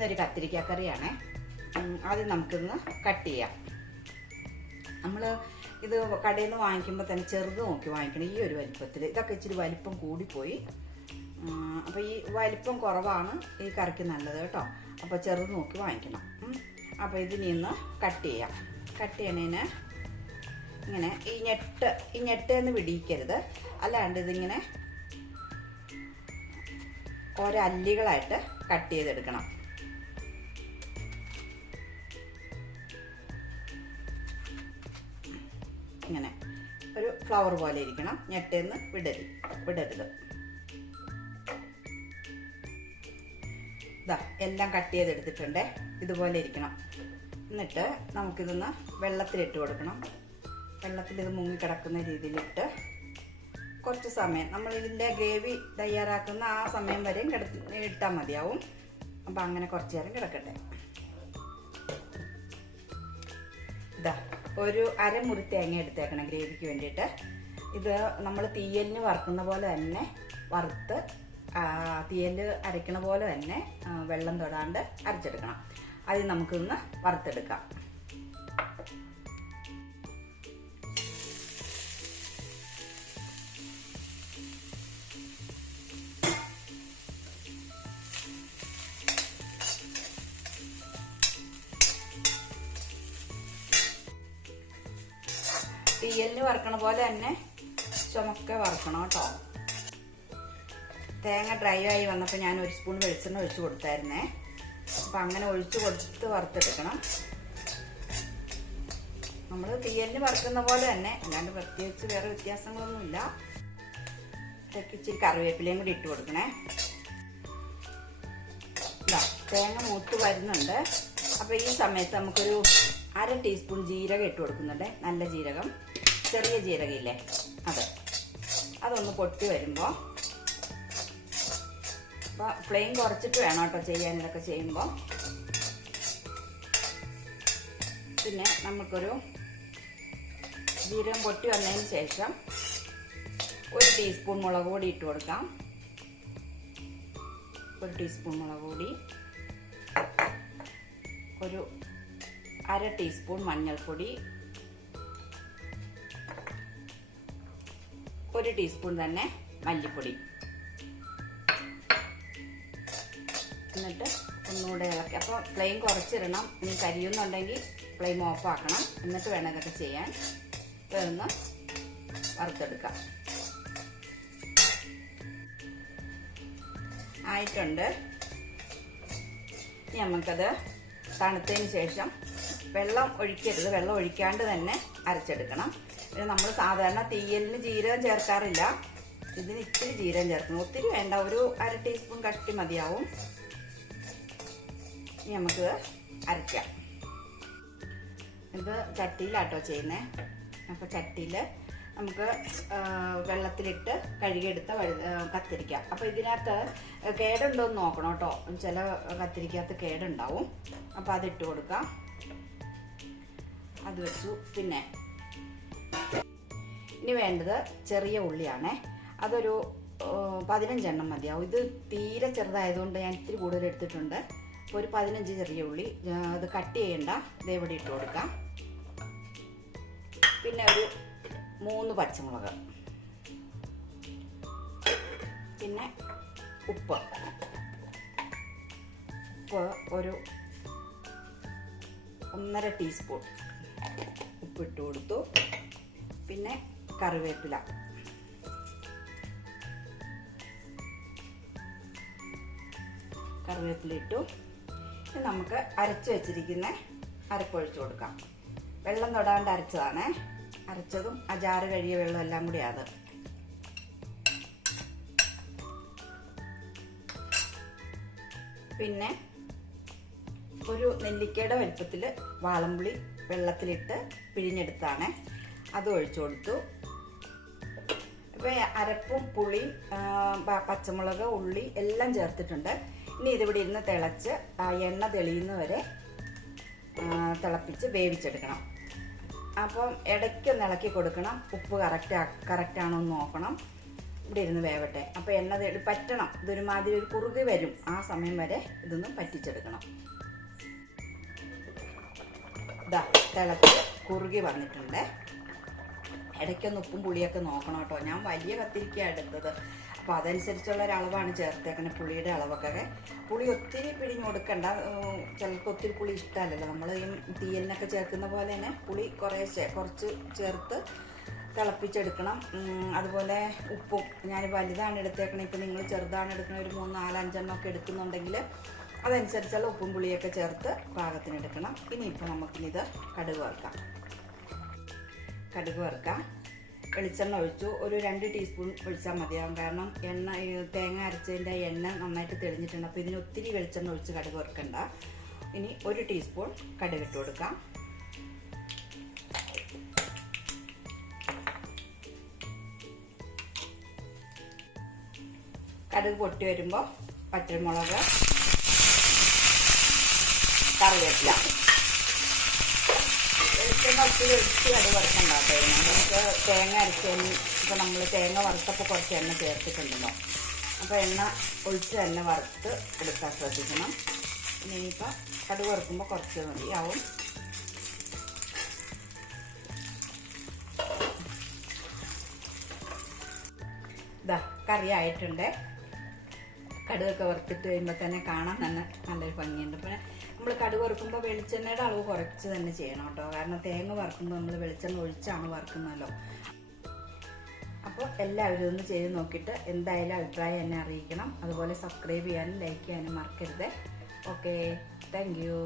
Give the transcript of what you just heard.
ഇന്നൊരു കത്തിരിക്ക കറിയാണേ. ആദ്യം നമുക്കിന്ന് കട്ട് ചെയ്യാം. നമ്മൾ ഇത് കടയിൽ നിന്ന് വാങ്ങിക്കുമ്പോൾ തന്നെ ചെറുത് നോക്കി വാങ്ങിക്കണം. ഈ ഒരു വലിപ്പത്തിൽ, ഇതൊക്കെ ഇച്ചിരി വലിപ്പം കൂടിപ്പോയി. അപ്പോൾ ഈ വലിപ്പം കുറവാണ് ഈ കറിക്ക് നല്ലത് കേട്ടോ. അപ്പോൾ ചെറുത് നോക്കി വാങ്ങിക്കണം. അപ്പോൾ ഇതിനി ഒന്ന് കട്ട് ചെയ്യാം. കട്ട് ചെയ്യണേന് ഇങ്ങനെ ഈ ഞെട്ടെന്ന് പിടിക്കരുത്, അല്ലാണ്ട് ഇതിങ്ങനെ ഓരോ അല്ലികളായിട്ട് കട്ട് ചെയ്തെടുക്കണം. ഇങ്ങനെ ഒരു ഫ്ലവർ പോലെ ഇരിക്കണം. ഞെട്ടെന്ന് വിടരുത്. ഇതാ എല്ലാം കട്ട് ചെയ്തെടുത്തിട്ടുണ്ട്. ഇതുപോലെ ഇരിക്കണം. എന്നിട്ട് നമുക്കിതൊന്ന് വെള്ളത്തിലിട്ട് കൊടുക്കണം. വെള്ളത്തിൽ ഇത് മുങ്ങിക്കിടക്കുന്ന രീതിയിലിട്ട് കുറച്ച് സമയം, നമ്മൾ ഇതിൻ്റെ ഗ്രേവി തയ്യാറാക്കുന്ന ആ സമയം വരെയും ഇട്ടാൽ മതിയാവും. അപ്പം അങ്ങനെ കുറച്ച് നേരം കിടക്കട്ടെ. ഇതാ ഒരു അരമുറി തേങ്ങ എടുത്തേക്കണം ഗ്രേവിക്ക് വേണ്ടിയിട്ട്. ഇത് നമ്മൾ തീയലിന് വറുക്കുന്ന പോലെ തന്നെ വറുത്ത് തീയൽ അരയ്ക്കണ പോലെ തന്നെ വെള്ളം തൊടാണ്ട് അരച്ചെടുക്കണം. അത് നമുക്കൊന്ന് വറുത്തെടുക്കാം. തീയലിന് വറുക്കണ പോലെ തന്നെ ചുമക്കെ വറുക്കണം കേട്ടോ. തേങ്ങ ഡ്രൈ ആയി വന്നപ്പോൾ ഞാൻ 1 സ്പൂൺ വെളിച്ചെണ്ണ ഒഴിച്ച് കൊടുത്തായിരുന്നേ. അപ്പം അങ്ങനെ ഒഴിച്ച് കൊടുത്ത് വറുത്തെടുക്കണം. നമ്മൾ തീയലിന് വറുക്കുന്ന പോലെ തന്നെ, അല്ലാണ്ട് പ്രത്യേകിച്ച് വേറെ വ്യത്യാസങ്ങളൊന്നുമില്ല. ഇതൊക്കെ ഇച്ചിരി കറിവേപ്പിലയും കൂടി ഇട്ട് കൊടുക്കണേ. തേങ്ങ മൂത്ത് വരുന്നുണ്ട്. അപ്പോൾ ഈ സമയത്ത് നമുക്കൊരു 1/2 ടീസ്പൂൺ ജീരകം ഇട്ട് കൊടുക്കുന്നുണ്ട്. നല്ല ജീരകം, ചെറിയ ജീരകം ഇല്ലേ, അതൊന്ന് പൊട്ടി വരുമ്പോൾ, അപ്പോൾ ഫ്ലെയിം കുറച്ചിട്ട് വേണം കേട്ടോ ചെയ്യാൻ ഇതൊക്കെ ചെയ്യുമ്പോൾ. പിന്നെ നമുക്കൊരു ജീരകം പൊട്ടി വന്നതിന് ശേഷം 1 ടീസ്പൂൺ മുളക് പൊടി ഇട്ട് കൊടുക്കാം. 1 ടീസ്പൂൺ മുളക് പൊടി, ഒരു 1/2 ടീസ്പൂൺ മഞ്ഞൾപ്പൊടി, 1 ടീസ്പൂൺ തന്നെ മല്ലിപ്പൊടി. എന്നിട്ട് ഒന്നുകൂടെ ഇളക്കി. അപ്പോൾ ഫ്ലെയിം കുറച്ചിടണം. ഇനി കരിയുന്നുണ്ടെങ്കിൽ ഫ്ലെയിം ഓഫ് ആക്കണം. എന്നിട്ട് വേണം ഇതൊക്കെ ചെയ്യാൻ. ഇതൊന്ന് വറുത്തെടുക്കാം. ആയിട്ടുണ്ട്. ഇനി നമുക്കത് തണുത്തതിന് ശേഷം വെള്ളം ഒഴിക്കരുത്, വെള്ളം ഒഴിക്കാണ്ട് തന്നെ അരച്ചെടുക്കണം. പിന്നെ നമ്മൾ സാധാരണ തീയലിന് ജീരകം ചേർക്കാറില്ല. ഇതിന് ഇത്തിരി ജീരകം ചേർക്കണം. ഒത്തിരി വേണ്ട, ഒരു 1/2 ടീസ്പൂൺ കഷ്ടി മതിയാവും. ഇനി നമുക്ക് അരയ്ക്കാം. ഇത് ചട്ടിയിലാട്ടോ ചെയ്യുന്നത്. അപ്പോൾ ചട്ടിയിൽ നമുക്ക് വെള്ളത്തിലിട്ട് കഴുകിയെടുത്ത കത്തിരിക്കാം. അപ്പോൾ ഇതിനകത്ത് കേടുണ്ടോയെന്ന് നോക്കണം കേട്ടോ. ചില കത്തിരിക്കകത്ത് കേടുണ്ടാവും. അപ്പോൾ അതിട്ട് കൊടുക്കാം. അത് വെച്ചു. പിന്നെ ഇനി വേണ്ടത് ചെറിയ ഉള്ളിയാണേ. അതൊരു 15 എണ്ണം മതിയാവും. ഇത് തീരെ ചെറുതായതുകൊണ്ട് ഞാൻ ഇത്തിരി കൂടുതൽ എടുത്തിട്ടുണ്ട്. അപ്പോൾ ഒരു 15 ചെറിയ ഉള്ളി. അത് കട്ട് ചെയ്യണ്ട, ഇതേവിടെ ഇട്ട് കൊടുക്കാം. പിന്നെ ഒരു 3 പച്ചമുളക്, പിന്നെ ഉപ്പ് ഒരു 1/2 ടീസ്പൂൺ ഉപ്പിട്ട് കൊടുത്തു. പിന്നെ കറിവേപ്പില, ഇട്ടു. ഇനി നമുക്ക് അരച്ച് വെച്ചിരിക്കുന്ന അരപ്പൊഴിച്ച് കൊടുക്കാം. വെള്ളം തൊടാണ്ട് അരച്ചതാണേ. അരച്ചതും അജാറ് കഴിയ വെള്ളം എല്ലാം കൂടി അത്. പിന്നെ ഒരു നെല്ലിക്കയുടെ വലുപ്പത്തിൽ വാളംപുളി വെള്ളത്തിലിട്ട് പിഴിഞ്ഞെടുത്താണ്. അത് ഒഴിച്ചു കൊടുത്തു. ഇപ്പോൾ അരപ്പും പുളിയും പച്ചമുളക് ഉള്ളി എല്ലാം ചേർത്തിട്ടുണ്ട്. ഇനി ഇതിവിടെ ഇരുന്ന് തിളച്ച് എണ്ണ തെളിയുന്നവരെ തിളപ്പിച്ച് വേവിച്ചെടുക്കണം. അപ്പം ഇടയ്ക്കൊന്ന് ഇളക്കി കൊടുക്കണം. ഉപ്പ് കറക്റ്റാണോ എന്ന് നോക്കണം. ഇവിടെ ഇരുന്ന് വേവട്ടെ. അപ്പോൾ എണ്ണ പറ്റണം, ഇതൊരുമാതിരി ഒരു കുറുകി വരും, ആ സമയം വരെ ഇതൊന്ന് പറ്റിച്ചെടുക്കണം. ഇതാ തിളച്ച് കുറുകി വന്നിട്ടുണ്ട്. ഇടയ്ക്കൊന്ന് ഉപ്പും പുളിയൊക്കെ നോക്കണം കേട്ടോ. ഞാൻ വലിയ കത്തിരിക്കയാണ് എടുത്തത്, അപ്പോൾ അതനുസരിച്ചുള്ള ഒരളവാണ് ചേർത്തേക്കണേ. പുളിയുടെ അളവൊക്കെ പുളി ഒത്തിരി പിഴിഞ്ഞ് കൊടുക്കണ്ട, ചിലർക്ക് ഒത്തിരി പുളി ഇഷ്ടമല്ലല്ലോ. നമ്മൾ ഈ തീയലിനൊക്കെ ചേർക്കുന്ന പോലെ തന്നെ പുളി കുറച്ച് ചേർത്ത് തിളപ്പിച്ചെടുക്കണം. അതുപോലെ ഉപ്പും ഞാൻ വലുതാണ് എടുത്തേക്കണേ, ഇപ്പോൾ നിങ്ങൾ ചെറുതാണ് എടുക്കണ ഒരു 3, 4, 5 എണ്ണം ഒക്കെ എടുക്കുന്നുണ്ടെങ്കിൽ അതനുസരിച്ചുള്ള ഉപ്പും പുളിയൊക്കെ ചേർത്ത് പാകത്തിന് എടുക്കണം. ഇനിയിപ്പോൾ നമുക്കിത് കടുക് വറുക്കാം. വെളിച്ചെണ്ണ ഒഴിച്ചു. ഒരു 2 ടീസ്പൂൺ ഒഴിച്ചാൽ മതിയാകും, കാരണം തേങ്ങ അരച്ചതിൻ്റെ എണ്ണ നന്നായിട്ട് തെളിഞ്ഞിട്ടുണ്ട്. അപ്പോൾ ഇതിന് ഒത്തിരി വെളിച്ചെണ്ണ ഒഴിച്ച് കടുക് വറുക്കണ്ട. ഇനി 1 ടീസ്പൂൺ കടുക് ഇട്ട് കൊടുക്കാം. കടുക് പൊട്ടി വരുമ്പോൾ പച്ചമുളക്, കറിവേപ്പില, വെളിച്ചെണ്ണ ഒത്തിരി ഒഴിച്ച് കടുക് വറുക്കണ്ടാട്ടോ. നമുക്ക് തേങ്ങ അരച്ചതിന് ഇപ്പോൾ നമ്മൾ തേങ്ങ വറുത്തപ്പോൾ കുറച്ച് എണ്ണ ചേർത്തിട്ടുണ്ടല്ലോ, അപ്പോൾ എണ്ണ ഒഴിച്ച് തന്നെ വറുത്ത് എടുക്കാൻ ശ്രദ്ധിക്കണം. ഇനിയിപ്പോൾ കടുക് വറുക്കുമ്പോൾ കുറച്ച് മതിയാവും. ഇതാ കറി ആയിട്ടുണ്ട്. കടുകൊക്കെ വറുത്തിട്ട് കഴിയുമ്പോൾ തന്നെ കാണാൻ തന്നെ നല്ലൊരു ഭംഗിയുണ്ട്. പിന്നെ നമ്മൾ കടുക് വറുക്കുമ്പോൾ വെളിച്ചെണ്ണയുടെ അളവ് കുറച്ച് തന്നെ ചെയ്യണം കേട്ടോ, കാരണം തേങ്ങ വറുക്കുമ്പോൾ നമ്മൾ വെളിച്ചെണ്ണ ഒഴിച്ചാണ് വറുക്കുന്നതല്ലോ. അപ്പോൾ എല്ലാവരും ഒന്ന് ചെയ്ത് നോക്കിയിട്ട് എന്തായാലും അഭിപ്രായം എന്നെ അറിയിക്കണം. അതുപോലെ സബ്സ്ക്രൈബ് ചെയ്യാനും ലൈക്ക് ചെയ്യാനും മറക്കരുത്. Okay, thank you.